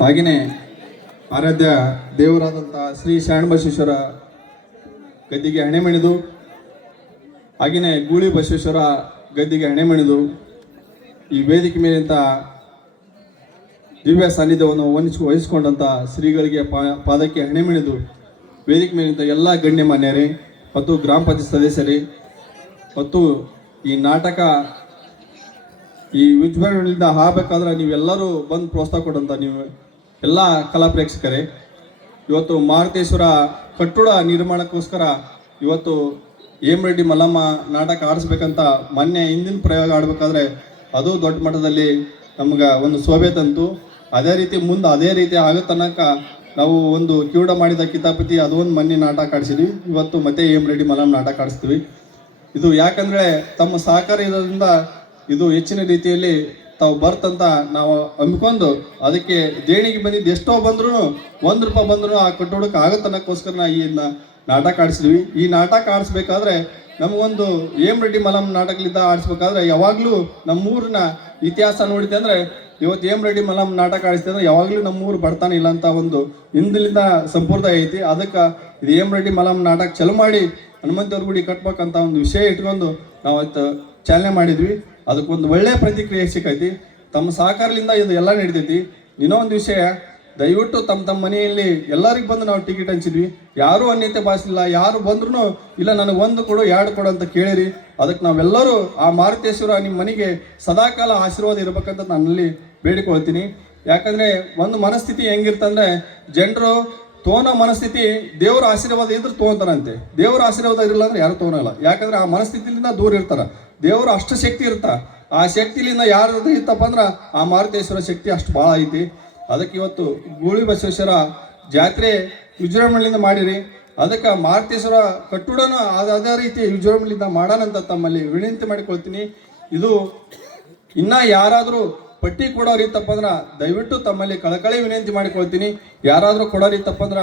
ಹಾಗೆಯೇ ಆರಾಧ್ಯ ದೇವರಾದಂಥ ಶ್ರೀ ಶರಣಬಸವೇಶ್ವರ ಗದ್ದಿಗೆ ಹಣೆ ಮಣಿದು ಹಾಗೆಯೇ ಗೂಳಿ ಬಸವೇಶ್ವರ ಗದ್ದಿಗೆ ಹಣೆ ಮಣಿದು, ಈ ವೇದಿಕೆ ಮೇಲಿಂತ ದಿವ್ಯ ಸಾನ್ನಿಧ್ಯವನ್ನು ವಹಿಸ್ ವಹಿಸಿಕೊಂಡಂಥ ಶ್ರೀಗಳಿಗೆ ಪಾದಕ್ಕೆ ಹಣೆ ಮಿಣಿದು, ವೇದಿಕೆ ಮೇಲಿಂದ ಎಲ್ಲ ಗಣ್ಯಮಾನ್ಯರೇ ಮತ್ತು ಗ್ರಾಮ ಪಂಚಾಯತ್ ಸದಸ್ಯರೇ ಮತ್ತು ಈ ನಾಟಕ ಈ ವಿಜೃಂಭಣೆಯಿಂದ ಆಗಬೇಕಾದ್ರೆ ನೀವೆಲ್ಲರೂ ಬಂದು ಪ್ರೋತ್ಸಾಹ ಕೊಡಂತ ನೀವು ಎಲ್ಲ ಕಲಾ ಪ್ರೇಕ್ಷಕರೇ, ಇವತ್ತು ಮಾರುತೇಶ್ವರ ಕಟ್ಟಡ ನಿರ್ಮಾಣಕ್ಕೋಸ್ಕರ ಇವತ್ತು ಏಮ್ ರೆಡ್ಡಿ ಮಲ್ಲಮ್ಮ ನಾಟಕ ಆಡಿಸ್ಬೇಕಂತ ಮೊನ್ನೆ ಹಿಂದಿನ ಪ್ರಯೋಗ ಆಡಬೇಕಾದ್ರೆ ಅದು ದೊಡ್ಡ ಮಟ್ಟದಲ್ಲಿ ನಮ್ಗೆ ಒಂದು ಶೋಭೆ ತಂತು. ಅದೇ ರೀತಿ ಮುಂದೆ ಅದೇ ರೀತಿ ಆಗೋ ತನಕ ನಾವು ಒಂದು ಕಿವುಡ ಮಾಡಿದ ಕಿತಾಪತಿ, ಅದೊಂದು ಮೊನ್ನೆ ನಾಟಕ ಆಡಿಸಿದ್ವಿ. ಇವತ್ತು ಮತ್ತೆ ಏಮ್ ರೆಡ್ಡಿ ಮಲ್ಲಮ್ಮ ನಾಟಕ ಆಡಿಸ್ತೀವಿ. ಇದು ಯಾಕಂದರೆ ತಮ್ಮ ಸಹಕಾರ ಇದು ಹೆಚ್ಚಿನ ರೀತಿಯಲ್ಲಿ ತಾವು ಬರ್ತಂತ ನಾವು ಹಮ್ಮಿಕೊಂಡು ಅದಕ್ಕೆ ದೇಣಿಗೆ ಬಂದಿದ್ದು ಎಷ್ಟೋ ಬಂದ್ರು ಒಂದು ರೂಪಾಯಿ ಬಂದ್ರು ಆ ಕಟ್ಟೋಡಕ್ಕೆ ಆಗತ್ತನ್ನಕ್ಕೋಸ್ಕರ ನಾ ಈ ನಾಟಕ ಆಡಿಸಿದ್ವಿ. ಈ ನಾಟಕ ಆಡಿಸ್ಬೇಕಾದ್ರೆ ನಮಗೊಂದು ಏಮ್ ರೆಡ್ಡಿ ಮಲಂ ನಾಟಕಲಿದ್ದ ಆಡಿಸ್ಬೇಕಾದ್ರೆ ಯಾವಾಗಲೂ ನಮ್ಮೂರಿನ ಇತಿಹಾಸ ನೋಡಿದೆ ಅಂದ್ರೆ ಇವತ್ತು ಏಮ್ ರೆಡ್ಡಿ ಮಲಂ ನಾಟಕ ಆಡಿಸ್ತೆ ಅಂದ್ರೆ ಯಾವಾಗ್ಲೂ ನಮ್ಮೂರು ಬರ್ತಾನೆ ಇಲ್ಲ ಅಂತ ಒಂದು ಹಿಂದಿಲಿಂದ ಸಂಪ್ರದಾಯ ಐತಿ. ಅದಕ್ಕೆ ಇದು ಏಮ್ ರೆಡ್ಡಿ ಮಲಂ ನಾಟಕ ಚಲೋ ಮಾಡಿ ಹನುಮಂತವ್ರ ಗುಡಿ ಕಟ್ಬೇಕಂತ ಒಂದು ವಿಷಯ ಇಟ್ಕೊಂಡು ನಾವು ಚಾಲನೆ ಮಾಡಿದ್ವಿ. ಅದಕ್ಕೊಂದು ಒಳ್ಳೆಯ ಪ್ರತಿಕ್ರಿಯೆ ಸಿಕ್ಕೈತಿ. ತಮ್ಮ ಸಹಕಾರದಿಂದ ಇದು ಎಲ್ಲ ನಡೀತೈತಿ. ಇನ್ನೊಂದು ವಿಷಯ, ದಯವಿಟ್ಟು ತಮ್ಮ ತಮ್ಮ ಮನೆಯಲ್ಲಿ ಎಲ್ಲರಿಗೂ ಬಂದು ನಾವು ಟಿಕೆಟ್ ಹಂಚಿದ್ವಿ. ಯಾರೂ ಅನ್ಯತೆ ಭಾಷಿಲ್ಲ ಯಾರು ಬಂದ್ರೂ ಇಲ್ಲ, ನನಗೆ ಒಂದು ಕೊಡು, ಎರಡು ಕೊಡು ಅಂತ ಕೇಳಿರಿ. ಅದಕ್ಕೆ ನಾವೆಲ್ಲರೂ ಆ ಮಾರುತೇಶ್ವರ ನಿಮ್ಮ ಮನೆಗೆ ಸದಾಕಾಲ ಆಶೀರ್ವಾದ ಇರಬೇಕಂತ ನಾನಲ್ಲಿ ಬೇಡಿಕೊಳ್ತೀನಿ ಯಾಕಂದರೆ ಒಂದು ಮನಸ್ಥಿತಿ ಹೆಂಗಿರ್ತಂದ್ರೆ, ಜನರು ತೋನೋ ಮನಸ್ಥಿತಿ ದೇವರ ಆಶೀರ್ವಾದ ಇದ್ರೆ ತೋಂತಾರಂತೆ ದೇವರ ಆಶೀರ್ವಾದ ಇರಲಿಲ್ಲ ಅಂದ್ರೆ ಯಾರು ತೋನಲ್ಲ. ಯಾಕಂದ್ರೆ ಆ ಮನಸ್ಥಿತಿಯಿಂದ ದೂರ ಇರ್ತಾರ. ದೇವರ ಅಷ್ಟು ಶಕ್ತಿ ಇರುತ್ತೆ? ಆ ಶಕ್ತಿಲಿಂದ ಯಾರಾದ್ರೂ ಇತ್ತಪ್ಪ ಅಂದ್ರೆ ಆ ಮಾರುತೇಶ್ವರ ಶಕ್ತಿ ಅಷ್ಟು ಭಾಳ ಐತಿ. ಅದಕ್ಕೆ ಇವತ್ತು ಗೂಳಿ ಬಸವೇಶ್ವರ ಜಾತ್ರೆ ವಿಜೃಂಭಣೆಯಿಂದ ಮಾಡಿರಿ. ಅದಕ್ಕೆ ಮಾರುತೇಶ್ವರ ಕಟ್ಟುಡನ ಅದ ರೀತಿ ವಿಜೃಂಭಣೆಯಿಂದ ಮಾಡೋಣಂತ ತಮ್ಮಲ್ಲಿ ವಿನಂತಿ ಮಾಡಿಕೊಳ್ತೀನಿ. ಇದು ಇನ್ನ ಯಾರಾದರೂ ಪಟ್ಟಿ ಕೊಡೋರಿತ್ತಪ್ಪ ಅಂದ್ರೆ ದಯವಿಟ್ಟು ತಮ್ಮಲ್ಲಿ ಕಳಕಳಿ ವಿನಂತಿ ಮಾಡಿಕೊಳ್ತೀನಿ. ಯಾರಾದರೂ ಕೊಡೋರಿತ್ತಪ್ಪ ಅಂದ್ರ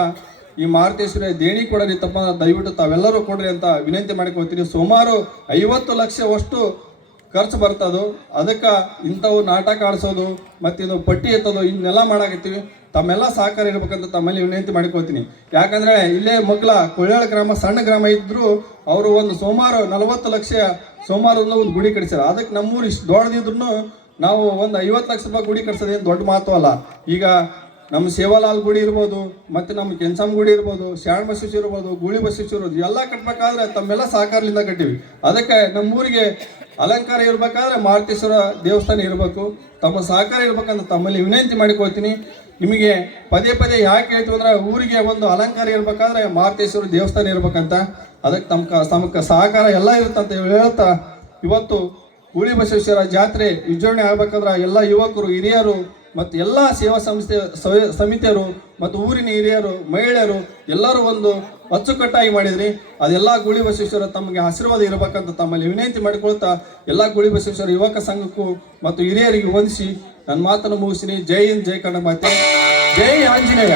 ಈ ಮಾರುತೇಶ್ವರ ದೇಣಿ ಕೊಡ್ರಿ ತಮ್ಮ ದಯವಿಟ್ಟು ತಾವೆಲ್ಲರೂ ಕೊಡ್ರಿ ಅಂತ ವಿನಂತಿ ಮಾಡಿಕೊಳ್ತೀನಿ ಸುಮಾರು ಐವತ್ತು ಲಕ್ಷವಷ್ಟು ಖರ್ಚು ಬರ್ತದು ಅದಕ್ಕೆ ಇಂಥವು ನಾಟಕ ಆಡಿಸೋದು ಇದು ಪಟ್ಟಿ ಎತ್ತೋದು ಇವನ್ನೆಲ್ಲ ಮಾಡಾಕತ್ತೀವಿ. ತಮ್ಮೆಲ್ಲ ಸಹಕಾರ ಇರ್ಬೇಕಂತ ತಮ್ಮಲ್ಲಿ ವಿನಂತಿ ಮಾಡ್ಕೊಳ್ತೀನಿ ಯಾಕಂದ್ರೆ ಇಲ್ಲೇ ಮಗ್ಲ ಕೊಳ್ಳಾಳ ಗ್ರಾಮ, ಸಣ್ಣ ಗ್ರಾಮ ಇದ್ರು ಅವರು ಒಂದು ಸುಮಾರು ನಲವತ್ತು ಲಕ್ಷ ಸುಮಾರು ಒಂದು ಒಂದು ಗುಡಿ ಕಟ್ಸ್ಯಾರ ಅದಕ್ಕೆ ನಮ್ಮೂರು ಇಷ್ಟು ದೊಡ್ಡದಿದ್ರು ನಾವು ಒಂದು ಐವತ್ತು ಲಕ್ಷ ರೂಪಾಯಿ ಗುಡಿ ಕಟ್ಸೋದೇನು ದೊಡ್ಡ ಮಾತು ಅಲ್ಲ. ಈಗ ನಮ್ಮ ಸೇವಾಲಾಲ್ ಗುಡಿ ಇರ್ಬೋದು ಮತ್ತು ನಮ್ಮ ಕೆನ್ಸಮ್ ಗುಡಿ ಇರ್ಬೋದು ಶಾಣ ಬಸವೇಶ್ವರ ಇರ್ಬೋದು ಗುಳಿ ಬಸವೇಶ್ವರ ಇರ್ಬೋದು ಎಲ್ಲ ಕಟ್ಟಬೇಕಾದ್ರೆ ತಮ್ಮೆಲ್ಲ ಸಹಕಾರದಿಂದ ಕಟ್ಟಿವಿ ಅದಕ್ಕೆ ನಮ್ಮೂರಿಗೆ ಅಲಂಕಾರ ಇರ್ಬೇಕಾದ್ರೆ ಮಾರುತೇಶ್ವರ ದೇವಸ್ಥಾನ ಇರಬೇಕು ತಮ್ಮ ಸಹಕಾರ ಇರ್ಬೇಕಂತ ತಮ್ಮಲ್ಲಿ ವಿನಂತಿ ಮಾಡಿಕೊಳ್ತೀನಿ ನಿಮಗೆ ಪದೇ ಪದೇ ಯಾಕೆ ಹೇಳ್ತೀವಿ ಅಂದ್ರೆ ಊರಿಗೆ ಒಂದು ಅಲಂಕಾರ ಇರ್ಬೇಕಾದ್ರೆ ಮಾರುತೇಶ್ವರ ದೇವಸ್ಥಾನ ಇರ್ಬೇಕಂತ ಅದಕ್ಕೆ ತಮ್ಮ ತಮ್ಮ ಸಹಕಾರ ಎಲ್ಲ ಇರುತ್ತಂತ ಹೇಳ್ತಾ ಇವತ್ತು ಗೂಳಿ ಬಸವೇಶ್ವರ ಜಾತ್ರೆ ವಿಜೃಂಭಣೆ ಆಗ್ಬೇಕಂದ್ರೆ ಎಲ್ಲ ಯುವಕರು ಹಿರಿಯರು ಮತ್ತು ಎಲ್ಲ ಸೇವಾ ಸಂಸ್ಥೆ ಸಮಿತಿಯರು ಮತ್ತು ಊರಿನ ಹಿರಿಯರು, ಮಹಿಳೆಯರು ಎಲ್ಲರೂ ಒಂದು ಅಚ್ಚುಕಟ್ಟಾಗಿ ಮಾಡಿದ್ರಿ. ಅದೆಲ್ಲ ಗುಳಿ ಬಸವೇಶ್ವರ ತಮಗೆ ಆಶೀರ್ವಾದ ಇರಬೇಕಂತ ತಮ್ಮಲ್ಲಿ ವಿನಂತಿ ಮಾಡಿಕೊಳ್ತಾ ಎಲ್ಲ ಗುಳಿ ಬಸವೇಶ್ವರ ಯುವಕ ಸಂಘಕ್ಕೂ ಮತ್ತು ಹಿರಿಯರಿಗೆ ವಂದಿಸಿ ನನ್ನ ಮಾತನ್ನು ಮುಗಿಸಿನಿ ಜೈ ಹಿಂದ್, ಜೈ ಕನ್ನಡ ಮಾತೆ. ಜೈ ಆಂಜನೇಯ.